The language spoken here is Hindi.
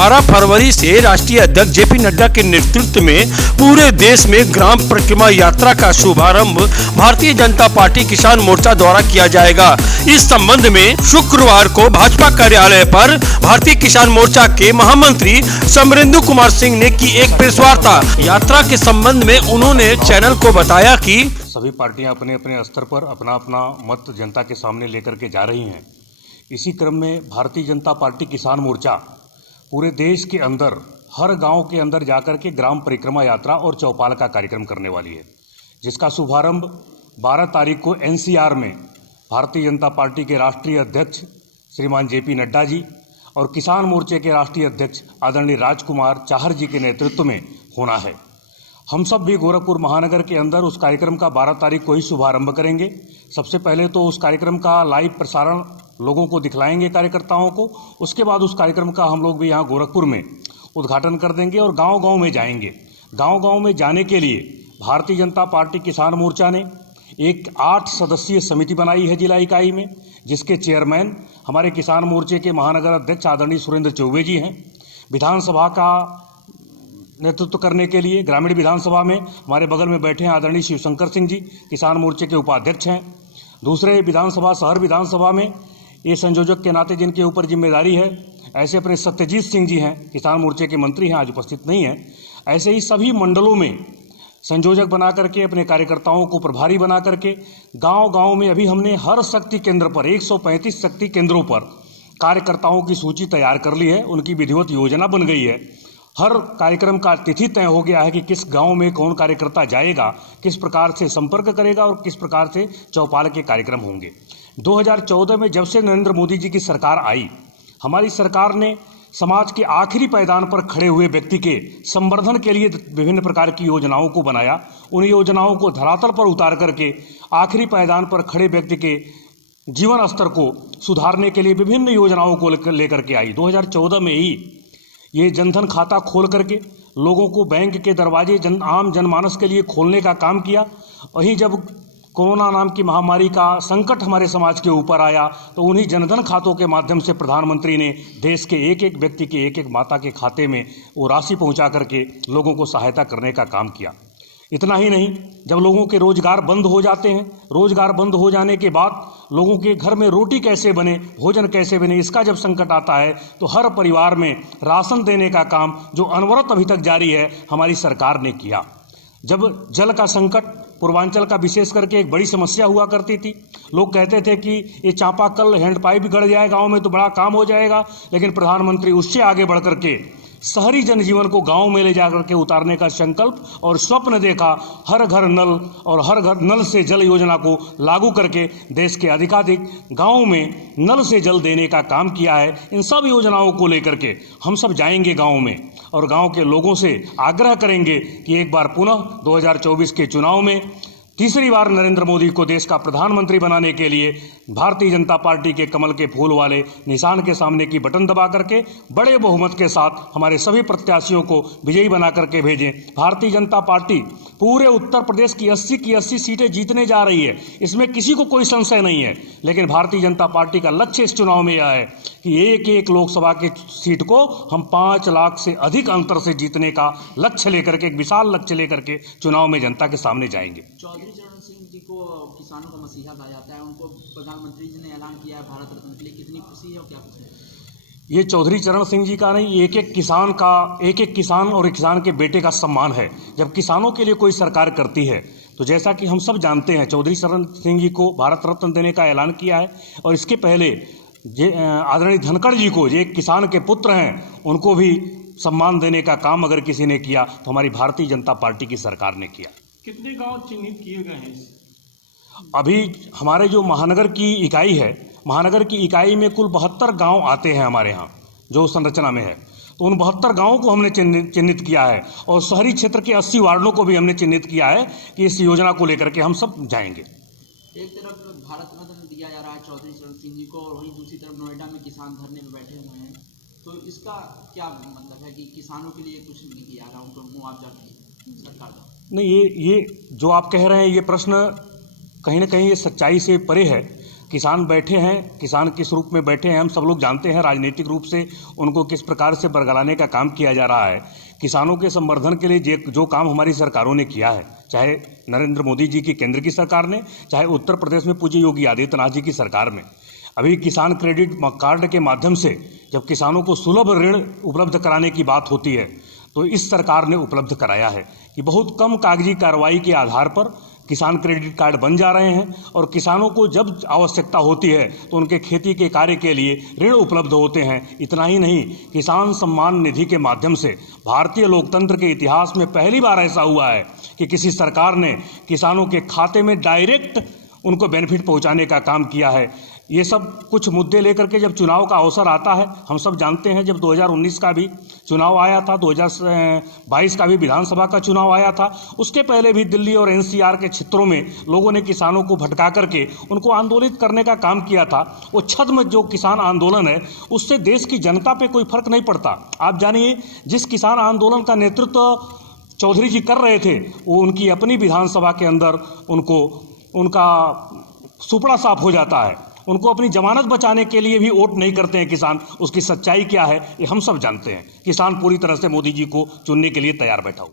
12 फरवरी से राष्ट्रीय अध्यक्ष जेपी नड्डा के नेतृत्व में पूरे देश में ग्राम परिक्रमा यात्रा का शुभारंभ भारतीय जनता पार्टी किसान मोर्चा द्वारा किया जाएगा। इस संबंध में शुक्रवार को भाजपा कार्यालय पर भारतीय किसान मोर्चा के महामंत्री समरेंदु कुमार सिंह ने की एक प्रेस वार्ता। यात्रा के संबंध में उन्होंने चैनल को बताया कि सभी पार्टियां अपने अपने स्तर पर अपना अपना मत जनता के सामने लेकर के जा रही हैं। इसी क्रम में भारतीय जनता पार्टी किसान मोर्चा पूरे देश के अंदर हर गांव के अंदर जाकर के ग्राम परिक्रमा यात्रा और चौपाल का कार्यक्रम करने वाली है, जिसका शुभारंभ 12 तारीख को एनसीआर में भारतीय जनता पार्टी के राष्ट्रीय अध्यक्ष श्रीमान जेपी नड्डा जी और किसान मोर्चे के राष्ट्रीय अध्यक्ष आदरणीय राजकुमार चाहर जी के नेतृत्व में होना है। हम सब भी गोरखपुर महानगर के अंदर उस कार्यक्रम का 12 तारीख को ही शुभारंभ करेंगे। सबसे पहले तो उस कार्यक्रम का लाइव प्रसारण लोगों को दिखलाएंगे, कार्यकर्ताओं को। उसके बाद उस कार्यक्रम का हम लोग भी यहाँ गोरखपुर में उद्घाटन कर देंगे और गांव-गांव में जाएंगे। गांव-गांव में जाने के लिए भारतीय जनता पार्टी किसान मोर्चा ने एक 8 सदस्यीय समिति बनाई है जिला इकाई में, जिसके चेयरमैन हमारे किसान मोर्चे के महानगर अध्यक्ष आदरणीय सुरेंद्र चौबे जी हैं। विधानसभा का नेतृत्व करने के लिए ग्रामीण विधानसभा में हमारे बगल में बैठे हैं आदरणीय शिवशंकर सिंह जी, किसान मोर्चे के उपाध्यक्ष हैं। दूसरे विधानसभा शहर विधानसभा में ये संयोजक के नाते जिनके ऊपर जिम्मेदारी है, ऐसे अपने सत्यजीत सिंह जी हैं, किसान मोर्चे के मंत्री हैं, आज उपस्थित नहीं हैं। ऐसे ही सभी मंडलों में संयोजक बना करके अपने कार्यकर्ताओं को प्रभारी बना करके गांव-गांव में अभी हमने हर शक्ति केंद्र पर 135 शक्ति केंद्रों पर कार्यकर्ताओं की सूची तैयार कर ली है। उनकी विधिवत योजना बन गई है। हर कार्यक्रम का तिथि तय हो गया है कि किस गांव में कौन कार्यकर्ता जाएगा, किस प्रकार से संपर्क करेगा और किस प्रकार से चौपाल के कार्यक्रम होंगे। 2014 में जब से नरेंद्र मोदी जी की सरकार आई, हमारी सरकार ने समाज के आखिरी पायदान पर खड़े हुए व्यक्ति के संवर्धन के लिए विभिन्न प्रकार की योजनाओं को बनाया। उन योजनाओं को धरातल पर उतार करके आखिरी पायदान पर खड़े व्यक्ति के जीवन स्तर को सुधारने के लिए विभिन्न योजनाओं को लेकर के आई। 2014 में ही ये जनधन खाता खोल करके लोगों को बैंक के दरवाजे आम जनमानस के लिए खोलने का काम किया। वहीं जब कोरोना नाम की महामारी का संकट हमारे समाज के ऊपर आया तो उन्हीं जनधन खातों के माध्यम से प्रधानमंत्री ने देश के एक एक व्यक्ति के एक एक माता के खाते में वो राशि पहुंचा करके लोगों को सहायता करने का काम किया। इतना ही नहीं, जब लोगों के रोजगार बंद हो जाते हैं, रोजगार बंद हो जाने के बाद लोगों के घर में रोटी कैसे बने, भोजन कैसे बने, इसका जब संकट आता है तो हर परिवार में राशन देने का काम जो अनवरत अभी तक जारी है हमारी सरकार ने किया। जब जल का संकट पूर्वांचल का विशेष करके एक बड़ी समस्या हुआ करती थी, लोग कहते थे कि ये चापाकल हैंडपाइप गड़ जाए गांव में तो बड़ा काम हो जाएगा, लेकिन प्रधानमंत्री उससे आगे बढ़ करके शहरी जनजीवन को गांव में ले जाकर के उतारने का संकल्प और स्वप्न देखा। हर घर नल और हर घर नल से जल योजना को लागू करके देश के अधिकाधिक गांव में नल से जल देने का काम किया है। इन सब योजनाओं को लेकर के हम सब जाएंगे गांव में और गांव के लोगों से आग्रह करेंगे कि एक बार पुनः 2024 के चुनाव में तीसरी बार नरेंद्र मोदी को देश का प्रधानमंत्री बनाने के लिए भारतीय जनता पार्टी के कमल के फूल वाले निशान के सामने की बटन दबा करके बड़े बहुमत के साथ हमारे सभी प्रत्याशियों को विजयी बना करके भेजें। भारतीय जनता पार्टी पूरे उत्तर प्रदेश की 80 सीटें जीतने जा रही है, इसमें किसी को कोई संशय नहीं है। लेकिन भारतीय जनता पार्टी का लक्ष्य इस चुनाव में यह है कि एक एक लोकसभा की सीट को हम 5 लाख से अधिक अंतर से जीतने का लक्ष्य लेकर के, एक विशाल लक्ष्य लेकर के चुनाव में जनता के सामने जाएंगे। चौधरी चरण सिंह जी को किसानों का मसीहा कहा जाता है, उनको प्रधानमंत्री जी ने ऐलान किया है भारत रत्न के लिए, कितनी खुशी है और क्या खुशी है? ये चौधरी चरण सिंह जी का नहीं, एक एक किसान और एक किसान के बेटे का सम्मान है। जब किसानों के लिए कोई सरकार करती है तो जैसा कि हम सब जानते हैं, चौधरी चरण सिंह जी को भारत रत्न देने का ऐलान किया है और इसके पहले आदरणीय धनखड़ जी को, जो एक किसान के पुत्र हैं, उनको भी सम्मान देने का काम अगर किसी ने किया तो हमारी भारतीय जनता पार्टी की सरकार ने किया। कितने गांव चिन्हित किए गए हैं? अभी हमारे जो महानगर की इकाई है, महानगर की इकाई में कुल 72 गांव आते हैं हमारे यहाँ जो संरचना में है, तो उन 72 गांवों को हमने चिन्हित किया है और शहरी क्षेत्र के 80 वार्डों को भी हमने चिन्हित किया है कि इस योजना को लेकर के हम सब जाएंगे। एक तरफ भारत रत्न दिया जा रहा है चौधरी चरण सिंह जी को और वहीं दूसरी तरफ नोएडा में किसान धरने में बैठे हुए हैं, तो इसका क्या मतलब है कि किसानों के लिए कुछ नहीं किया जा रहा, उनको मुआवजा सरकार का? नहीं, ये जो आप कह रहे हैं ये प्रश्न कहीं ना कहीं ये सच्चाई से परे है। किसान बैठे हैं, किसान किस रूप में बैठे हैं हम सब लोग जानते हैं। राजनीतिक रूप से उनको किस प्रकार से बरगलाने का काम किया जा रहा है। किसानों के संवर्धन के लिए जो काम हमारी सरकारों ने किया है, चाहे नरेंद्र मोदी जी की केंद्र की सरकार ने, चाहे उत्तर प्रदेश में पूज्य योगी आदित्यनाथ जी की सरकार में, अभी किसान क्रेडिट कार्ड के माध्यम से जब किसानों को सुलभ ऋण उपलब्ध कराने की बात होती है तो इस सरकार ने उपलब्ध कराया है कि बहुत कम कागजी कार्रवाई के आधार पर किसान क्रेडिट कार्ड बन जा रहे हैं और किसानों को जब आवश्यकता होती है तो उनके खेती के कार्य के लिए ऋण उपलब्ध होते हैं। इतना ही नहीं, किसान सम्मान निधि के माध्यम से भारतीय लोकतंत्र के इतिहास में पहली बार ऐसा हुआ है कि किसी सरकार ने किसानों के खाते में डायरेक्ट उनको बेनिफिट पहुंचाने का काम किया है। ये सब कुछ मुद्दे लेकर के जब चुनाव का अवसर आता है, हम सब जानते हैं जब 2019 का भी चुनाव आया था, 2022 का भी विधानसभा का चुनाव आया था, उसके पहले भी दिल्ली और एनसीआर के क्षेत्रों में लोगों ने किसानों को भटका करके उनको आंदोलित करने का काम किया था। वो छद्म जो किसान आंदोलन है उससे देश की जनता पे कोई फर्क नहीं पड़ता। आप जानिए, जिस किसान आंदोलन का नेतृत्व चौधरी जी कर रहे थे वो उनकी अपनी विधानसभा के अंदर उनका सुपड़ा साफ हो जाता है। उनको अपनी जमानत बचाने के लिए भी वोट नहीं करते हैं किसान। उसकी सच्चाई क्या है ये हम सब जानते हैं। किसान पूरी तरह से मोदी जी को चुनने के लिए तैयार बैठा हुआ।